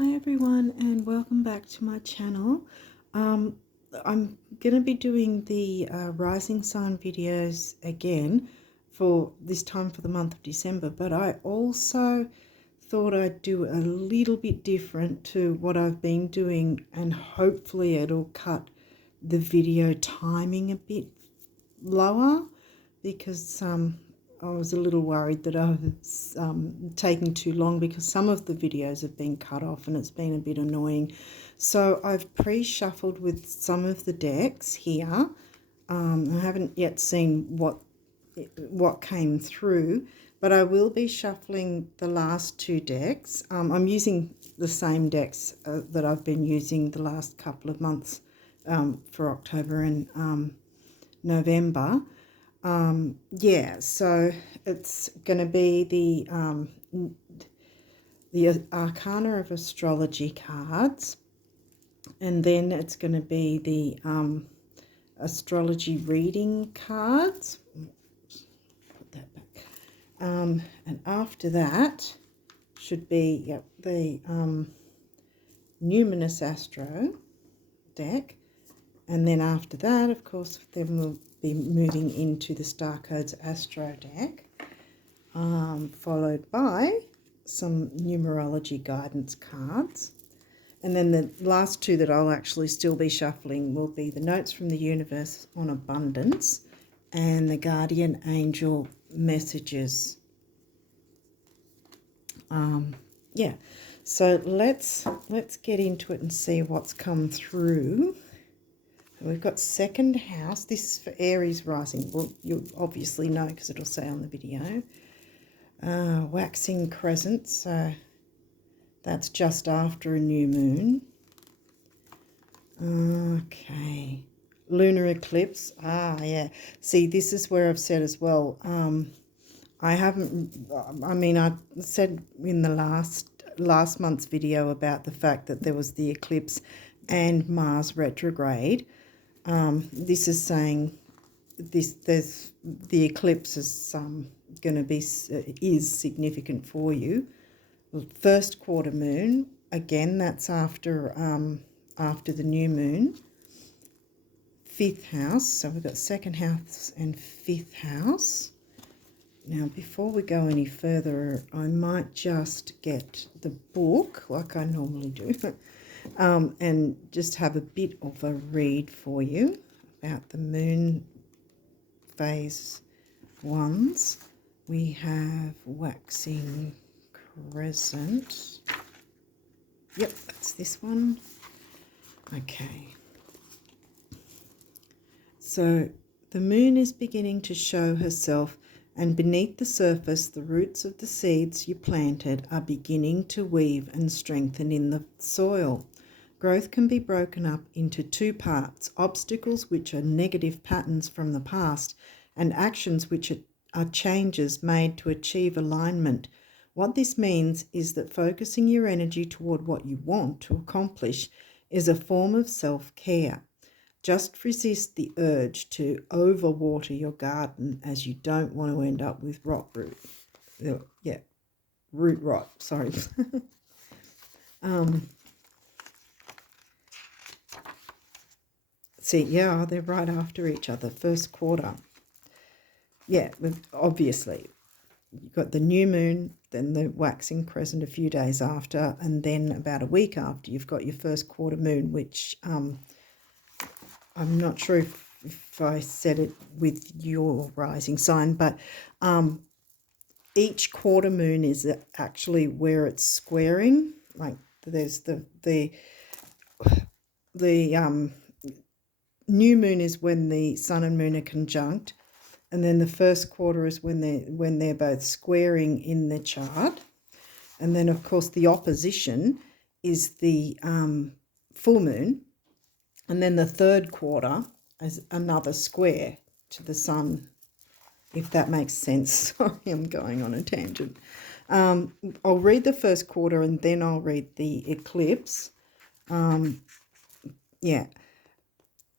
Hi everyone, and welcome back to my channel. I'm going to be doing the rising sign videos again for this time for the month of December, but I also thought I'd do a little bit different to what I've been doing, and hopefully it'll cut the video timing a bit lower, because I was a little worried that I was taking too long, because some of the videos have been cut off and it's been a bit annoying. So I've pre-shuffled with some of the decks here. I haven't yet seen what came through, but I will be shuffling the last two decks. I'm using the same decks that I've been using the last couple of months for October and November. Yeah, so it's going to be the Arcana of Astrology cards, and then it's going to be the astrology reading cards. Put that back. And after that should be the Numinous Astro deck, and then after that, of course, then we'll be moving into the Star Codes Astro deck, followed by some numerology guidance cards. And then the last two that I'll actually still be shuffling will be the Notes from the Universe on Abundance and the Guardian Angel Messages. Yeah, so let's get into it and see what's come through. We've got second house. This is for Aries rising. Well, you obviously know because it'll say on the video. Waxing crescent, so that's just after a new moon. Okay. Lunar eclipse. Yeah. See, this is where I've said as well. I said in the last month's video about the fact that there was the eclipse and Mars retrograde. This is saying there's the eclipse is going to be is significant for you. First quarter moon, again, that's after the new moon. Fifth house, so we've got second house and fifth house. Now, before we go any further, I might just get the book like I normally do. And just have a bit of a read for you about the moon phase ones. We have waxing crescent. Yep, that's this one. Okay. So the moon is beginning to show herself, and beneath the surface, the roots of the seeds you planted are beginning to weave and strengthen in the soil. Growth can be broken up into two parts: obstacles, which are negative patterns from the past, and actions, which are changes made to achieve alignment. What this means is that focusing your energy toward what you want to accomplish is a form of self-care. Just resist the urge to overwater your garden, as you don't want to end up with root rot, sorry. See, yeah, they're right after each other, first quarter. Yeah, obviously, you've got the new moon, then the waxing crescent a few days after, and then about a week after, you've got your first quarter moon, which I'm not sure if I said it with your rising sign, but each quarter moon is actually where it's squaring. Like there's the new moon is when the sun and moon are conjunct, and then the first quarter is when they're both squaring in the chart, and then of course the opposition is the full moon, and then the third quarter is another square to the sun, if that makes sense. Sorry, I'm going on a tangent. I'll read the first quarter and then I'll read the eclipse. Yeah.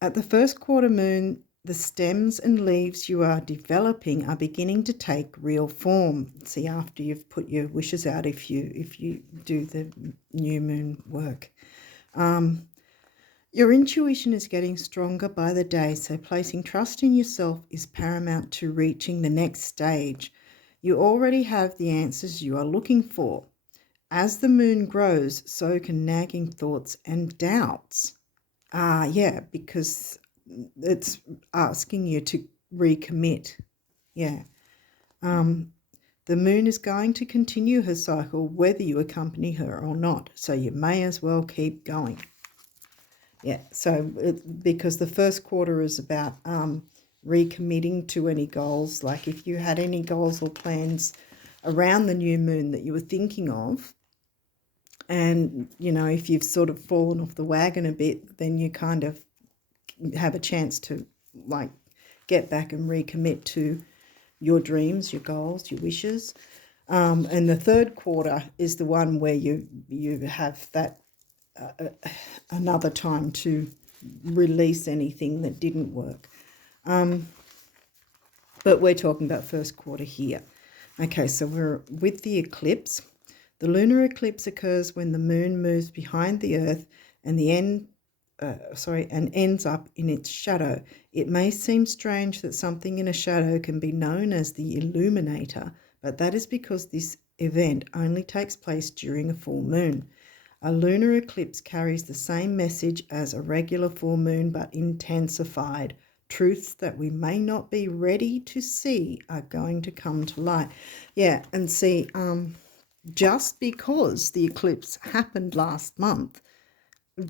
At the first quarter moon, The stems and leaves you are developing are beginning to take real form. See, after you've put your wishes out, if you do the new moon work. Your intuition is getting stronger by the day, so placing trust in yourself is paramount to reaching the next stage. You already have the answers you are looking for. As the moon grows, so can nagging thoughts and doubts. Yeah, because it's asking you to recommit. Yeah. The moon is going to continue her cycle whether you accompany her or not, so you may as well keep going. Yeah, so because the first quarter is about recommitting to any goals, like if you had any goals or plans around the new moon that you were thinking of, and, you know, if you've sort of fallen off the wagon a bit, then you kind of have a chance to, like, get back and recommit to your dreams, your goals, your wishes. And the third quarter is the one where you have that another time to release anything that didn't work. But we're talking about first quarter here. Okay, so we're with the eclipse. The lunar eclipse occurs when the moon moves behind the earth and and ends up in its shadow. It may seem strange that something in a shadow can be known as the illuminator, but that is because this event only takes place during a full moon. A lunar eclipse carries the same message as a regular full moon, but intensified. Truths that we may not be ready to see are going to come to light. Yeah, and see, just because the eclipse happened last month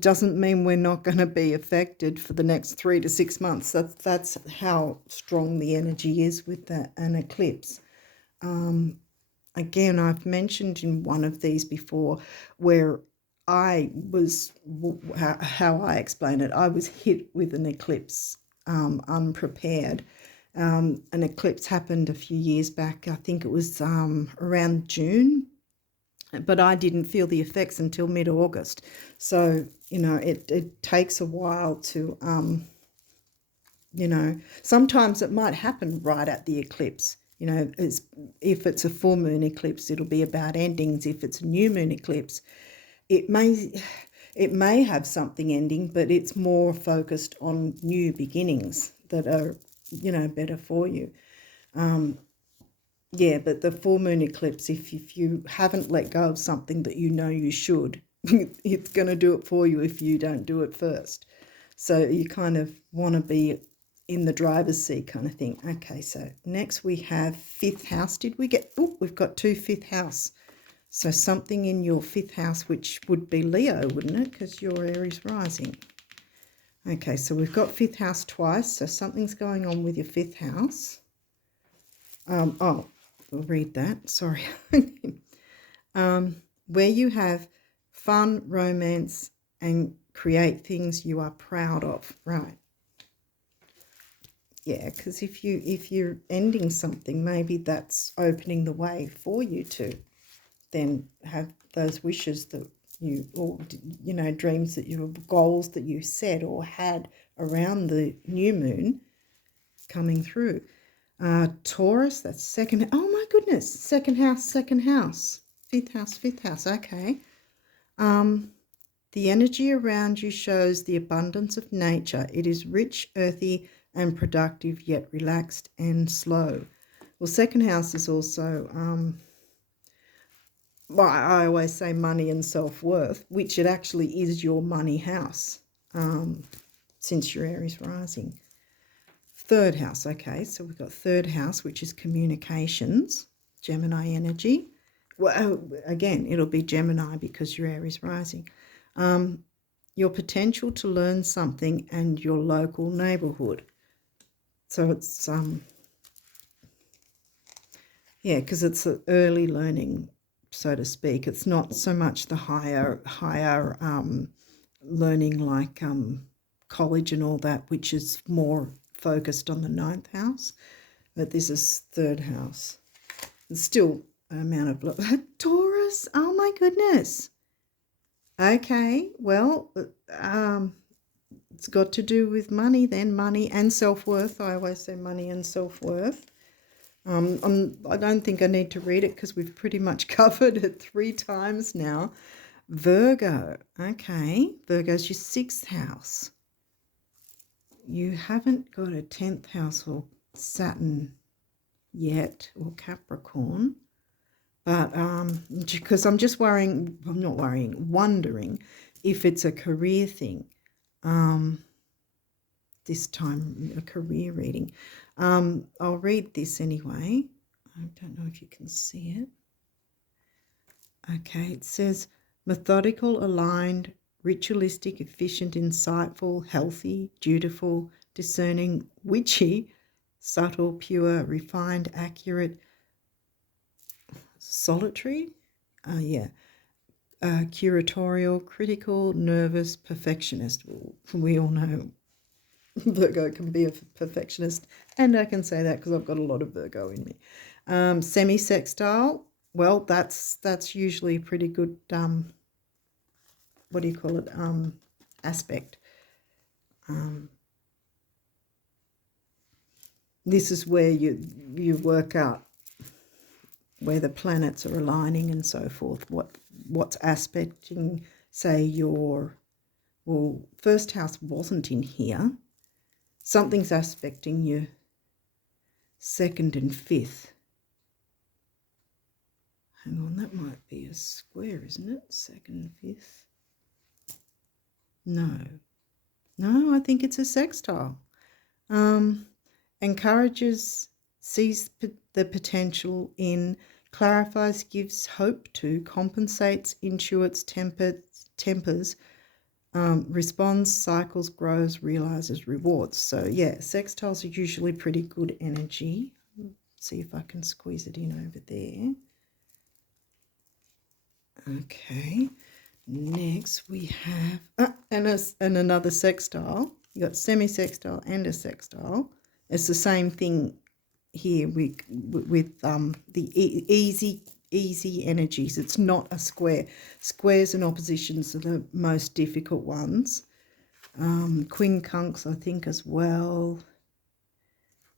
doesn't mean we're not going to be affected for the next 3 to 6 months. That's how strong the energy is with an eclipse. Again, I've mentioned in one of these before where I was, how I explain it, I was hit with an eclipse unprepared. An eclipse happened a few years back. I think it was around June, but I didn't feel the effects until mid-August. So, you know, it takes a while to, you know, sometimes it might happen right at the eclipse. You know, if it's a full moon eclipse, it'll be about endings. If it's a new moon eclipse, it may have something ending, but it's more focused on new beginnings that are, you know, better for you. Yeah, but the full moon eclipse, if you haven't let go of something that you know you should, it's going to do it for you if you don't do it first. So you kind of want to be in the driver's seat kind of thing. Okay, so next we have fifth house. Did we get, oh, we've got 2 fifth house. So something in your fifth house, which would be Leo, wouldn't it? Because you're Aries rising. Okay, so we've got fifth house twice. So something's going on with your fifth house. Oh, we'll read that. Sorry. Where you have fun, romance, and create things you are proud of. Right. Yeah, because if you're ending something, maybe that's opening the way for you to then have those wishes that you, or, you know, dreams that you, goals that you set or had around the new moon coming through. Taurus, that's second. Oh my goodness, second house, fifth house. Okay. The energy around you shows the abundance of nature. It is rich, earthy, and productive, yet relaxed and slow. Well, second house is also, well, I always say money and self-worth, which it actually is your money house, since you're Aries rising. Third house, okay, so we've got third house, which is communications, Gemini energy. Well, again, it'll be Gemini because you're Aries rising. Your potential to learn something and your local neighbourhood. So it's, yeah, because it's early learning, so to speak. It's not so much the higher learning like college and all that, which is more focused on the 9th house, but this is third house. It's still an amount of Taurus. Oh my goodness. Okay, well, it's got to do with money then, money and self-worth. I always say money and self-worth. I don't think I need to read it because we've pretty much covered it 3 times now. Virgo, okay, Virgo's your 6th house. You haven't got a 10th house or Saturn yet, or Capricorn, but because I'm just wondering if it's a career thing. This time, a career reading. I'll read this anyway. I don't know if you can see it. Okay, it says methodical, aligned, ritualistic, efficient, insightful, healthy, dutiful, discerning, witchy, subtle, pure, refined, accurate, solitary, curatorial, critical, nervous, perfectionist. Well, we all know Virgo can be a perfectionist, and I can say that because I've got a lot of Virgo in me. Semi-sextile, well, that's usually a pretty good, what do you call it, aspect. This is where you work out where the planets are aligning and so forth, what's aspecting, say, your, well, first house wasn't in here. Something's aspecting your 2nd and 5th. Hang on, that might be a square, isn't it? 2nd and 5th. No, I think it's a sextile. Encourages, sees the potential in, clarifies, gives hope to, compensates, intuits, tempers, responds, cycles, grows, realizes, rewards. So yeah, sextiles are usually pretty good energy. Let's see if I can squeeze it in over there. Okay, next we have and another sextile. You got semi-sextile and a sextile. It's the same thing here with the easy energies. It's not a square. Squares and oppositions are the most difficult ones. Quincunx, I think, as well,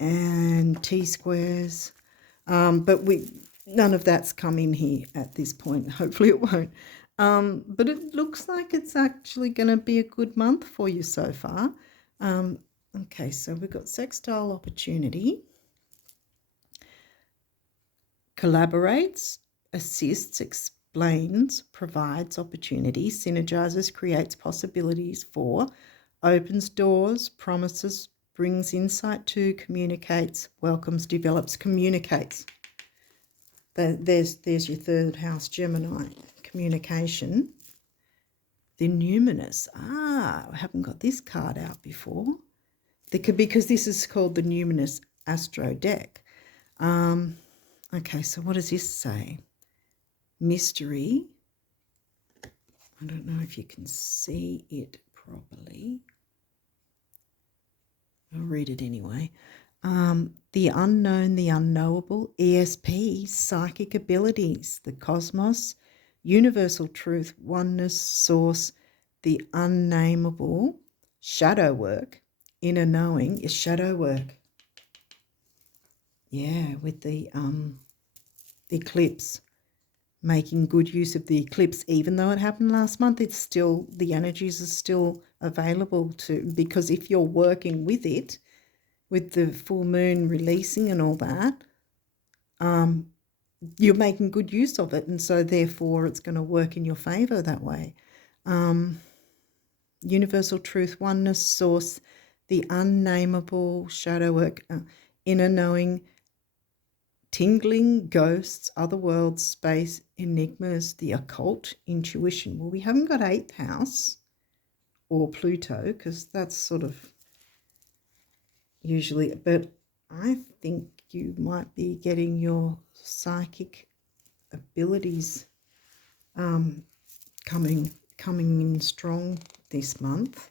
and T-squares. But none of that's come in here at this point. Hopefully it won't. But it looks like it's actually going to be a good month for you so far. Okay, so we've got sextile opportunity. Collaborates, assists, explains, provides opportunity, synergizes, creates possibilities for, opens doors, promises, brings insight to, communicates, welcomes, develops, communicates. There's your 3rd house, Gemini, communication. The numinous. I haven't got this card out before. Because this is called the numinous astro deck. Okay, so what does this say? Mystery. I don't know if you can see it properly. I'll read it anyway. The unknown, the unknowable, ESP, psychic abilities, the cosmos, universal truth, oneness, source, the unnameable, shadow work, inner knowing is shadow work. Yeah, with the eclipse, making good use of the eclipse, even though it happened last month, it's still, the energies are still available to, because if you're working with it, with the full moon releasing and all that, you're making good use of it, and so therefore it's going to work in your favor that way. Universal truth, oneness, source, the unnameable, shadow work, inner knowing, tingling, ghosts, other worlds, space, enigmas, the occult, intuition. Well, we haven't got 8th house or Pluto because that's sort of usually, but I think you might be getting your psychic abilities coming in strong this month.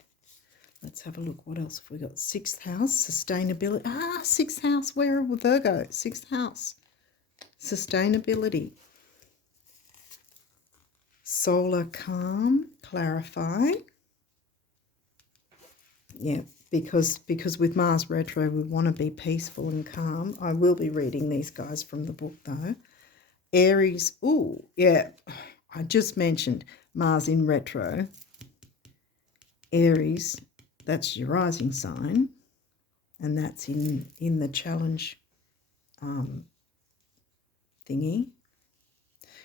Let's have a look. What else have we got? 6th house, sustainability. 6th house, where are we? Virgo? 6th house, sustainability. Solar calm, clarify. Yeah, because with Mars retro, we want to be peaceful and calm. I will be reading these guys from the book though. Aries, oh yeah, I just mentioned Mars in retro. Aries, that's your rising sign, and that's in the challenge thingy.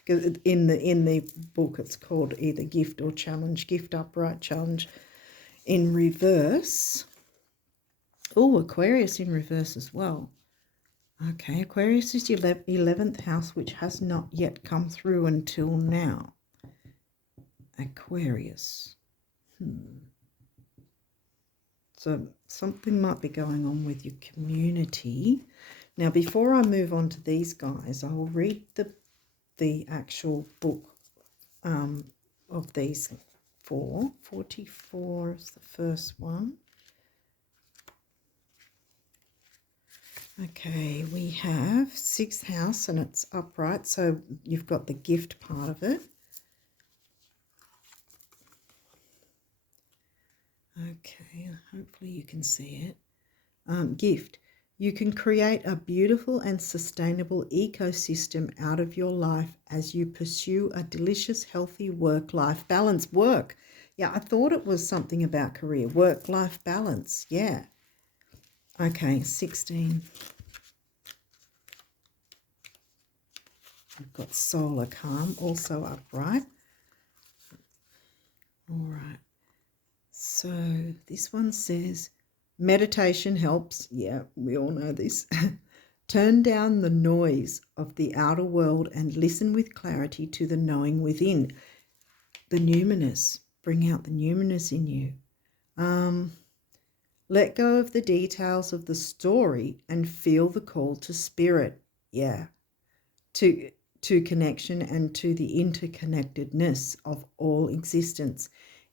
In the book, it's called either gift or challenge. Gift upright, challenge in reverse. Oh, Aquarius in reverse as well. Okay, Aquarius is your 11th house, which has not yet come through until now. Aquarius. So something might be going on with your community. Now, before I move on to these guys, I will read the actual book of these four. 44 is the first one. Okay, we have 6th house and it's upright, so you've got the gift part of it. Okay, hopefully you can see it. Gift. You can create a beautiful and sustainable ecosystem out of your life as you pursue a delicious, healthy work-life balance. Work. Yeah, I thought it was something about career. Work-life balance. Yeah. Okay, 16. I've got solar calm, also upright. All right. So this one says, meditation helps. Yeah, we all know this. Turn down the noise of the outer world and listen with clarity to the knowing within. The numinous. Bring out the numinous in you. Let go of the details of the story and feel the call to spirit. Yeah. To connection and to the interconnectedness of all existence.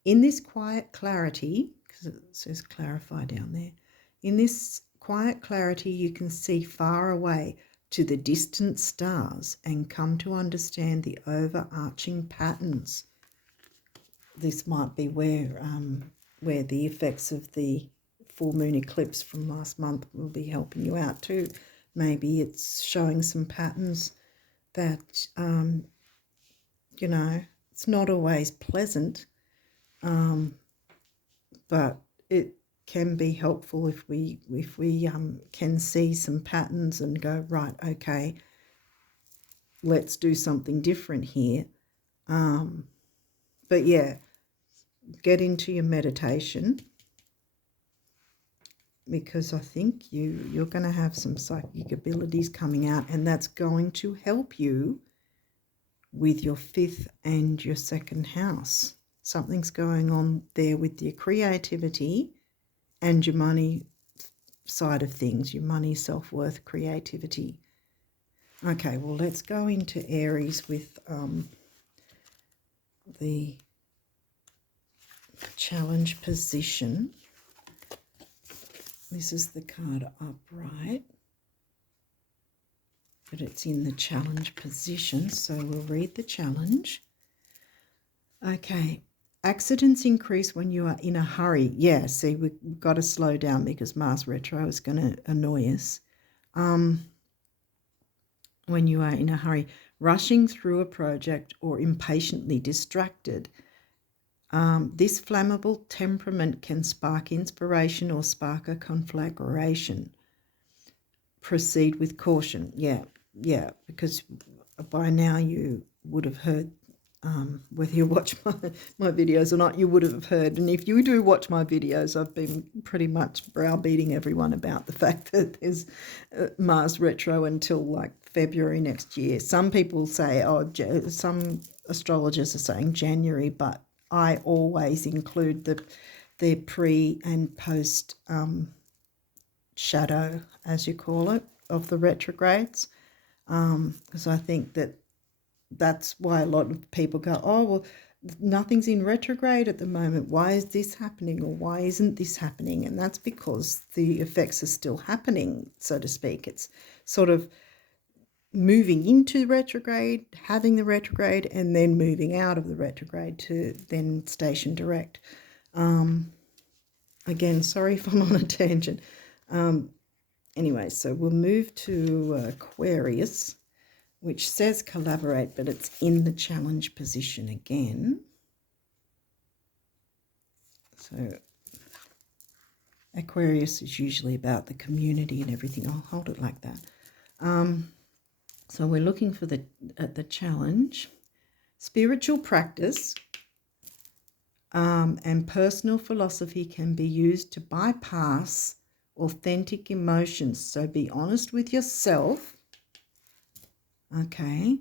In this quiet clarity, because it says clarify down there, in this quiet clarity you can see far away to the distant stars and come to understand the overarching patterns. This might be where the effects of the full moon eclipse from last month will be helping you out too. Maybe it's showing some patterns that, you know, it's not always pleasant, but it can be helpful if we can see some patterns and go, right, okay, let's do something different here. But yeah, get into your meditation, because I think you're going to have some psychic abilities coming out, and that's going to help you with your 5th and your 2nd house. Something's going on there with your creativity and your money side of things, your money, self-worth, creativity. Okay, well, let's go into Aries with the challenge position. This is the card upright, but it's in the challenge position, so we'll read the challenge. Okay, accidents increase when you are in a hurry. Yeah, see, we've got to slow down because Mars retro is going to annoy us. When you are in a hurry, rushing through a project or impatiently distracted. This flammable temperament can spark inspiration or spark a conflagration. Proceed with caution. Yeah, because by now you would have heard, whether you watch my videos or not, you would have heard. And if you do watch my videos, I've been pretty much browbeating everyone about the fact that there's Mars retro until like February next year. Some people say, some astrologers are saying January, but I always include the pre and post shadow, as you call it, of the retrogrades, because I think that's why a lot of people go, oh, well, nothing's in retrograde at the moment. Why is this happening, or why isn't this happening? And that's because the effects are still happening, so to speak. It's sort of moving into retrograde, having the retrograde, and then moving out of the retrograde to then station direct. Again, sorry if I'm on a tangent. Anyway, so we'll move to Aquarius, which says collaborate, but it's in the challenge position again. So Aquarius is usually about the community and everything. I'll hold it like that. So we're looking for the challenge. Spiritual practice and personal philosophy can be used to bypass authentic emotions. So be honest with yourself, okay?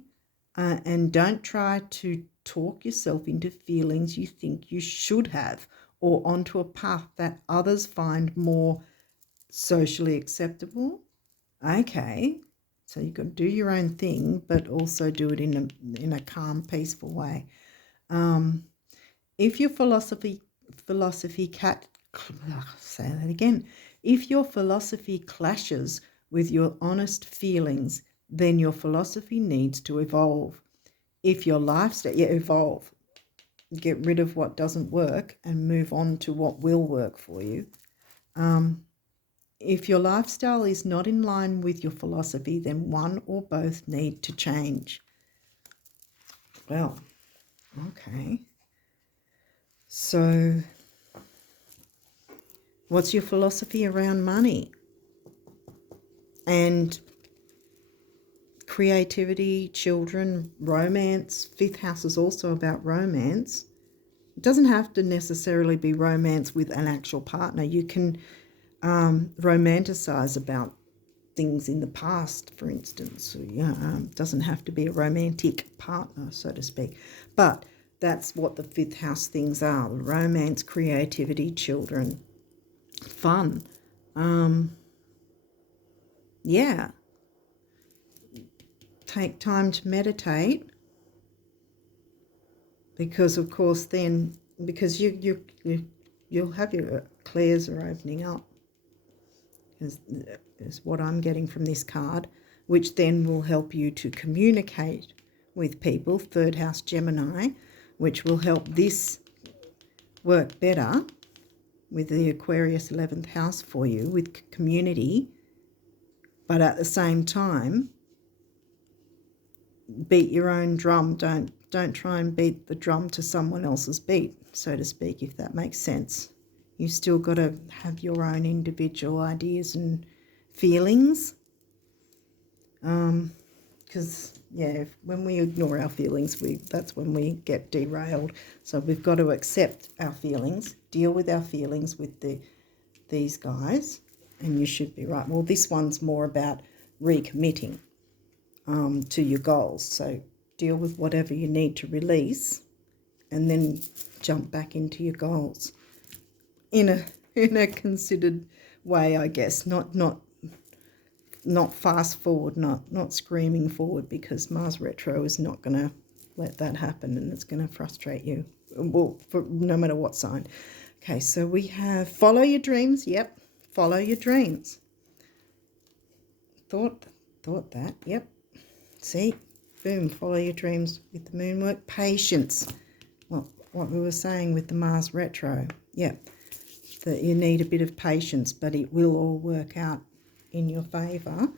And don't try to talk yourself into feelings you think you should have or onto a path that others find more socially acceptable. Okay, so you've got to do your own thing, but also do it in a calm, peaceful way. If your philosophy say that again. If your philosophy clashes with your honest feelings, then your philosophy needs to evolve. If your lifestyle, evolve. Get rid of what doesn't work and move on to what will work for you. If your lifestyle is not in line with your philosophy, then one or both need to change. Well, okay. So, what's your philosophy around money? And creativity, children, romance. Fifth house is also about romance. It doesn't have to necessarily be romance with an actual partner. You can romanticize about things in the past, for instance. It doesn't have to be a romantic partner, so to speak. But that's what the fifth house things are: romance, creativity, children, fun. Yeah. Take time to meditate, because of course then, because you'll have your clairs are opening up, is what I'm getting from this card, which then will help you to communicate with people. Third house Gemini, which will help this work better with the Aquarius 11th house for you with community. But at the same time, beat your own drum. Don't try and beat the drum to someone else's beat, so to speak, if that makes sense. You still got to have your own individual ideas and feelings. Because when we ignore our feelings, that's when we get derailed. So we've got to accept our feelings, deal with our feelings with these guys, and you should be right. Well, this one's more about recommitting to your goals. So deal with whatever you need to release, and then jump back into your goals in a considered way, I guess. Not fast forward, not screaming forward, because Mars retro is not going to let that happen, and it's going to frustrate you. Well, for no matter what sign. Okay, so we have follow your dreams. Yep, follow your dreams. Thought that. Yep. See, boom, follow your dreams with the moon work. Patience. Well, what we were saying with the Mars retro. Yep, that you need a bit of patience, but it will all work out in your favour.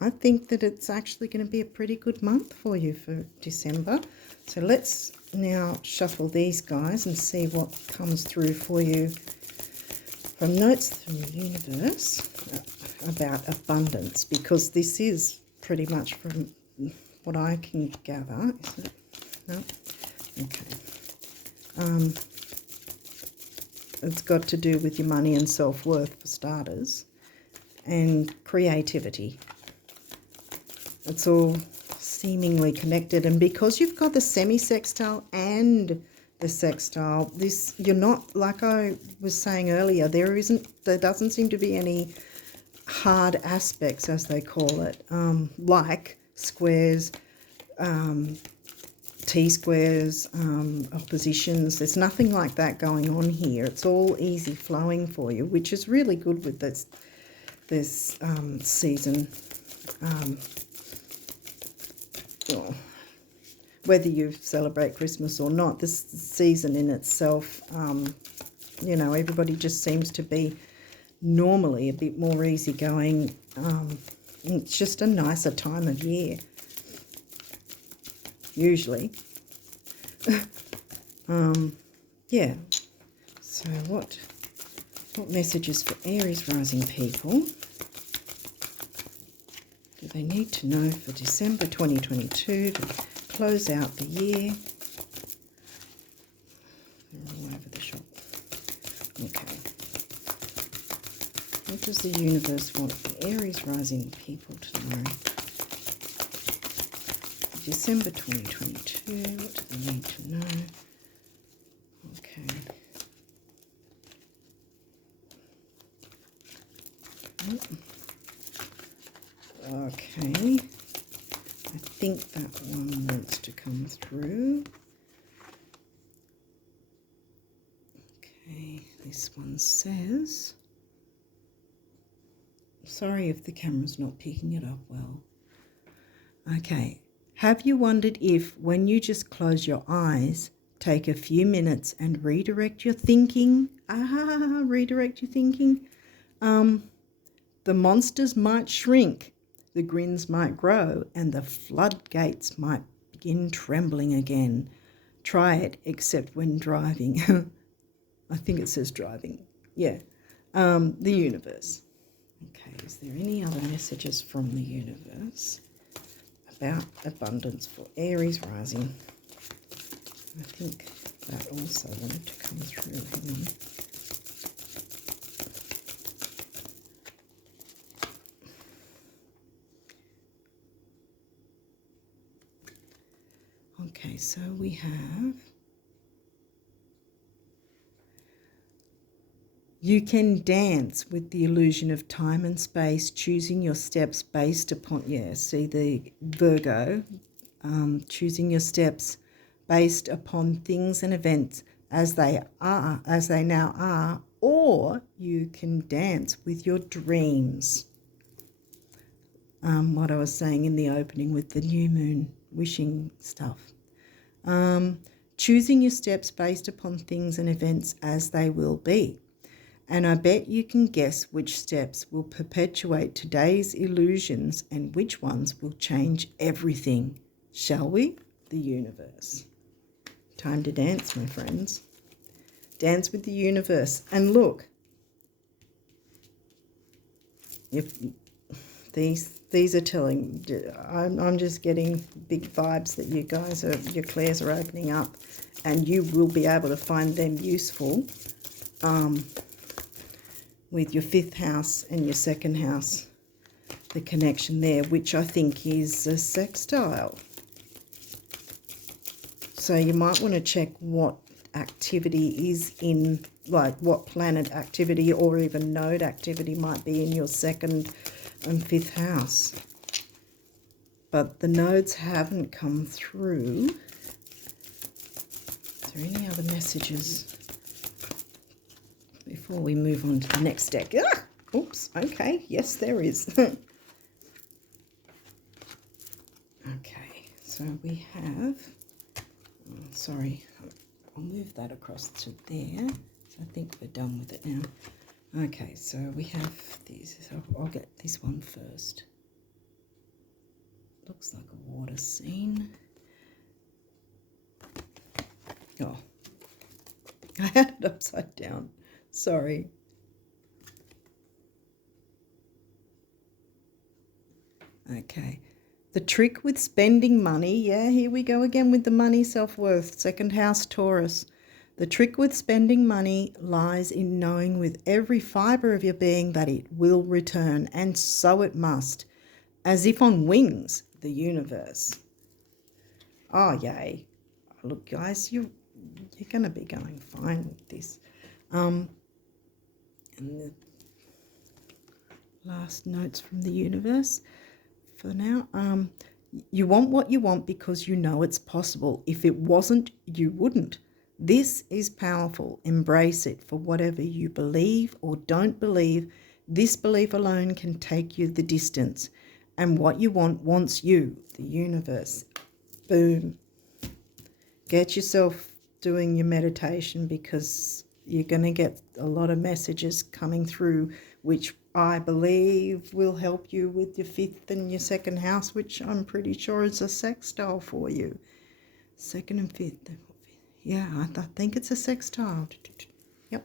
I think that it's actually going to be a pretty good month for you for December. So let's now shuffle these guys and see what comes through for you from notes from the universe about abundance, because this is pretty much from what I can gather. Is it? No? Okay. It's got to do with your money and self-worth for starters, and creativity. It's all seemingly connected, and because you've got the semi-sextile and the sextile, you're not, like I was saying earlier, there doesn't seem to be any hard aspects, as they call it, like squares, T-squares, oppositions. There's nothing like that going on here. It's all easy flowing for you, which is really good with this season. Whether you celebrate Christmas or not, this season in itself You know, everybody just seems to be normally a bit more easygoing. It's just a nicer time of year, usually. Yeah. So what messages for Aries rising people do they need to know for December 2022 to close out the year? They're all over the shop. Okay. What does the universe want for Aries rising people to know? December 2022, what do they need to know? Okay. Okay. I think that one wants to come through. Okay, this one says... Sorry if the camera's not picking it up well. Okay. Have you wondered if, when you just close your eyes, take a few minutes and redirect your thinking? Redirect your thinking. The monsters might shrink, the grins might grow, and the floodgates might begin trembling again. Try it, except when driving. I think it says driving. Yeah. The universe. Okay, is there any other messages from the universe about abundance for Aries rising? I think that also wanted to come through. Hang on. Okay, so we have... You can dance with the illusion of time and space, choosing your steps based upon... Yeah, see the Virgo, choosing your steps based upon things and events as they are, as they now are, or you can dance with your dreams. What I was saying in the opening with the new moon wishing stuff. Choosing your steps based upon things and events as they will be. And I bet you can guess which steps will perpetuate today's illusions and which ones will change everything. Shall we? The universe. Time to dance, my friends. Dance with the universe. And look, if these are telling, I'm just getting big vibes that you guys are, your clairs are opening up, and you will be able to find them useful. With your 5th house and your 2nd house, the connection there, which I think is a sextile. So you might want to check what activity is in, like what planet activity or even node activity might be in your 2nd and 5th house. But the nodes haven't come through. Is there any other messages before we move on to the next deck? Ah! Oops, okay, yes there is. Okay, so we have, sorry, I'll move that across to there. So I think we're done with it now. Okay, so we have these, so I'll get this one first. Looks like a water scene. Oh, I had it upside down. Sorry. Okay. The trick with spending money. Yeah, here we go again with the money self-worth. 2nd house Taurus. The trick with spending money lies in knowing with every fibre of your being that it will return, and so it must. As if on wings, the universe. Oh, yay. Look, guys, you're going to be going fine with this. And the last notes from the universe for now. You want what you want because you know it's possible. If it wasn't, you wouldn't. This is powerful. Embrace it for whatever you believe or don't believe. This belief alone can take you the distance. And what you want wants you, the universe. Boom. Get yourself doing your meditation because You're going to get a lot of messages coming through, which I believe will help you with your 5th and your 2nd house, which I'm pretty sure is a sextile for you. 2nd and 5th. Yeah, I think it's a sextile. Yep.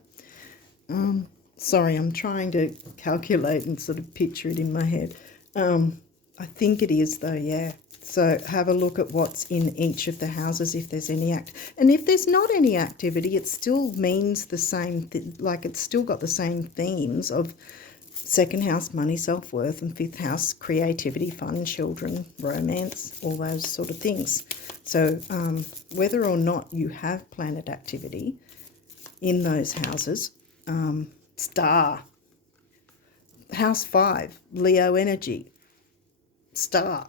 Sorry, I'm trying to calculate and sort of picture it in my head. I think it is though, yeah. So have a look at what's in each of the houses if there's any and if there's not any activity, it still means the same like it's still got the same themes of 2nd house, money, self-worth, and 5th house, creativity, fun, children, romance, all those sort of things. So whether or not you have planet activity in those houses, star, house 5, Leo energy, star.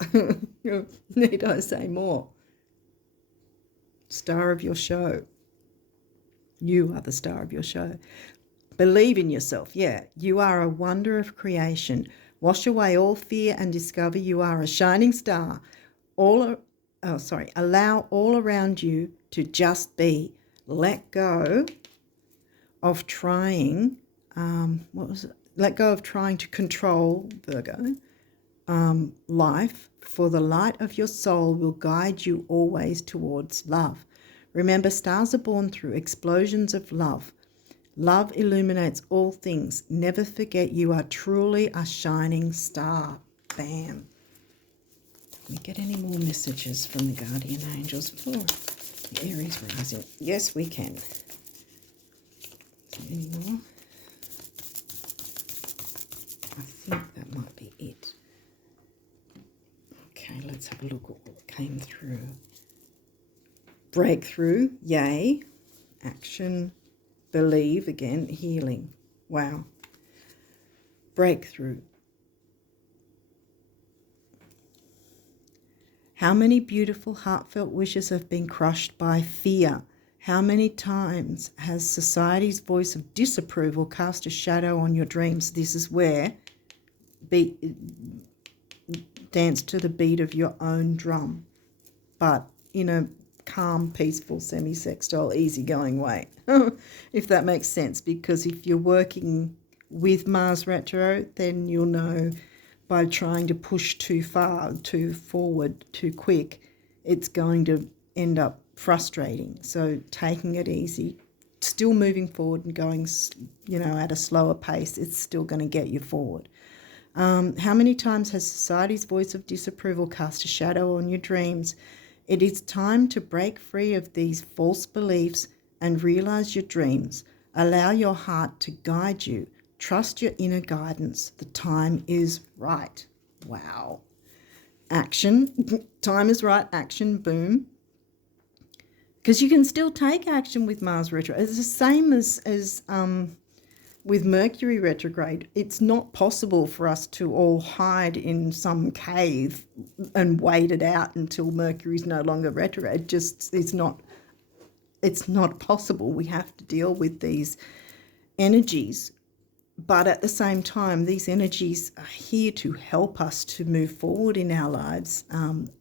Need I say more? Star of your show. You are the star of your show. Believe in yourself. Yeah, you are a wonder of creation. Wash away all fear and discover you are a shining star. Allow all around you to just be. Let go of trying. Let go of trying to control, Virgo, life, for the light of your soul will guide you always towards love. Remember, stars are born through explosions of love. Love illuminates all things. Never forget you are truly a shining star. Bam. Can we get any more messages from the guardian angels for the Aries rising? Yes, we can. Any more? I think that might be it. Okay, let's have a look at what came through. Breakthrough, yay. Action, believe, again, healing. Wow. Breakthrough. How many beautiful, heartfelt wishes have been crushed by fear? How many times has society's voice of disapproval cast a shadow on your dreams? This is where dance to the beat of your own drum, but in a calm, peaceful, semi-sextile, easygoing way, if that makes sense. Because if you're working with Mars retro, then you'll know by trying to push too far, too forward, too quick, it's going to end up frustrating. So taking it easy, still moving forward and going, at a slower pace, it's still going to get you forward. How many times has society's voice of disapproval cast a shadow on your dreams? It is time to break free of these false beliefs and realize your dreams. Allow your heart to guide you. Trust your inner guidance. The time is right. Wow. Action. Time is right. Action. Boom. Because you can still take action with Mars retro. It's the same as with Mercury retrograde. It's not possible for us to all hide in some cave and wait it out until Mercury's no longer retrograde. It's not possible. We have to deal with these energies. But at the same time, these energies are here to help us to move forward in our lives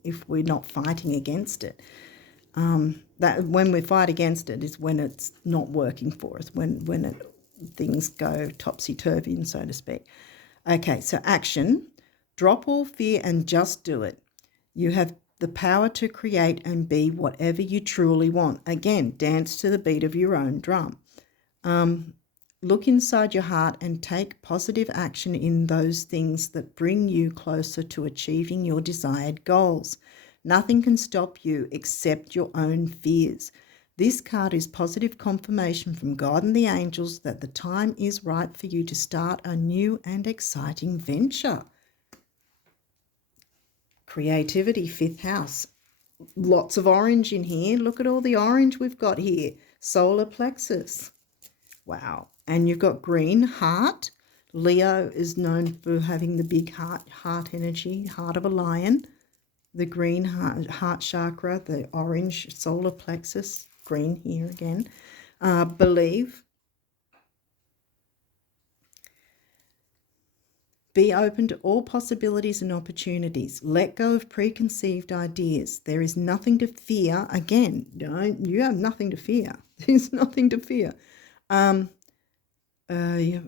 if we're not fighting against it. That when we fight against it is when it's not working for us, when things go topsy-turvy, and so to speak. Okay, so action. Drop all fear and just do it. You have the power to create and be whatever you truly want. Again, dance to the beat of your own drum. Look inside your heart and take positive action in those things that bring you closer to achieving your desired goals. Nothing can stop you except your own fears. This card is positive confirmation from God and the angels that the time is right for you to start a new and exciting venture. Creativity, 5th house. Lots of orange in here. Look at all the orange we've got here. Solar plexus. Wow. And you've got green, heart. Leo is known for having the big heart energy, heart of a lion. The green heart chakra, the orange solar plexus, green here again. Believe. Be open to all possibilities and opportunities. Let go of preconceived ideas. There is nothing to fear. Again, you have nothing to fear. There's nothing to fear. Yeah,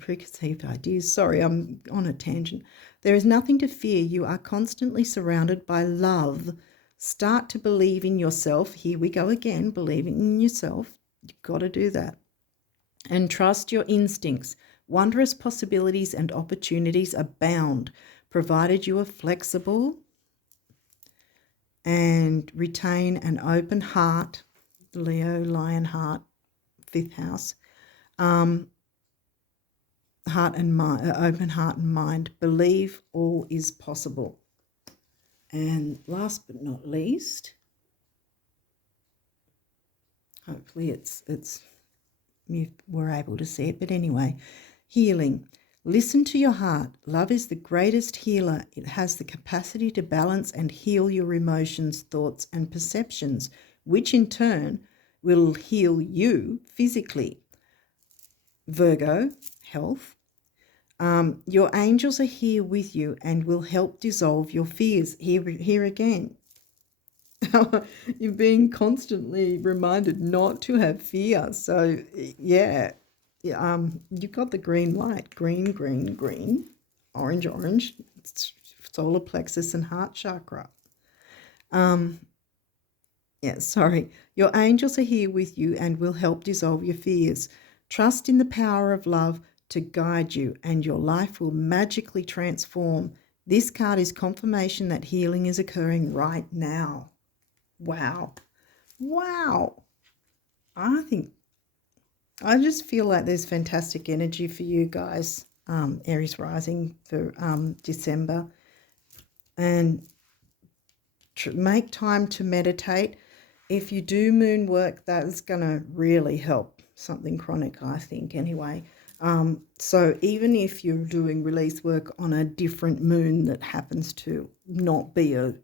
preconceived ideas. Sorry, I'm on a tangent. There is nothing to fear. You are constantly surrounded by love. Start to believe in yourself. Here we go again, believing in yourself. You've got to do that. And trust your instincts. Wondrous possibilities and opportunities abound, provided you are flexible and retain an open heart. Leo, Lion heart, 5th house. Heart and mind, open heart and mind. Believe all is possible. And last but not least, hopefully it's you were able to see it, but anyway, healing. Listen to your heart. Love is the greatest healer. It has the capacity to balance and heal your emotions, thoughts, and perceptions, which in turn will heal you physically. Virgo, health. Your angels are here with you and will help dissolve your fears. Here again. You're being constantly reminded not to have fear. So, yeah. You've got the green light. Green, green, green. Orange, orange. It's solar plexus and heart chakra. Yeah, sorry. Your angels are here with you and will help dissolve your fears. Trust in the power of love to guide you, and your life will magically transform. This card is confirmation that healing is occurring right now. Wow. Wow. I just feel like there's fantastic energy for you guys, Aries rising for December. And make time to meditate. If you do moon work, that's going to really help something chronic, I think, anyway. So even if you're doing release work on a different moon that happens to not be a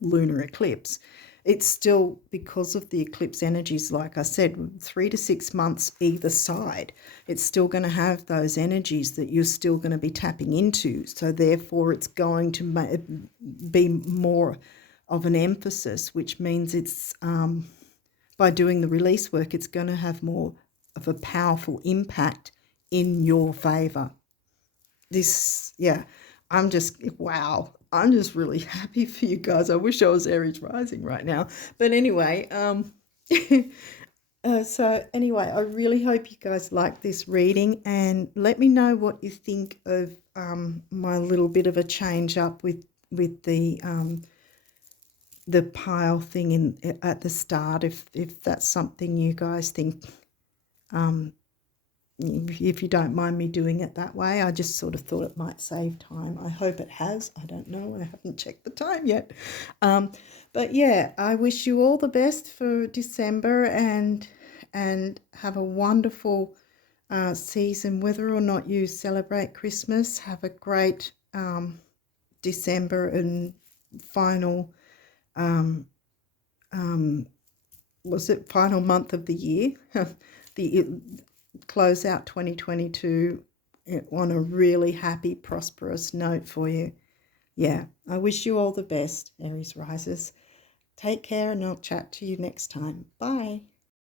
lunar eclipse, it's still, because of the eclipse energies, like I said, 3 to 6 months either side, it's still going to have those energies that you're still going to be tapping into. So therefore it's going to be more of an emphasis, which means it's by doing the release work, it's going to have more of a powerful impact in your favor. This, yeah, I'm just, wow, I'm just really happy for you guys. I wish I was Aries rising right now. But anyway, so anyway, I really hope you guys like this reading, and let me know what you think of my little bit of a change up with the pile thing at the start, if that's something you guys think, if you don't mind me doing it that way. I just sort of thought it might save time. I hope it has. I don't know. I haven't checked the time yet. But yeah, I wish you all the best for December, and have a wonderful season. Whether or not you celebrate Christmas, have a great December and final final month of the year. Close out 2022 on a really happy, prosperous note for you. Yeah, I wish you all the best, Aries risers. Take care, and I'll chat to you next time. Bye.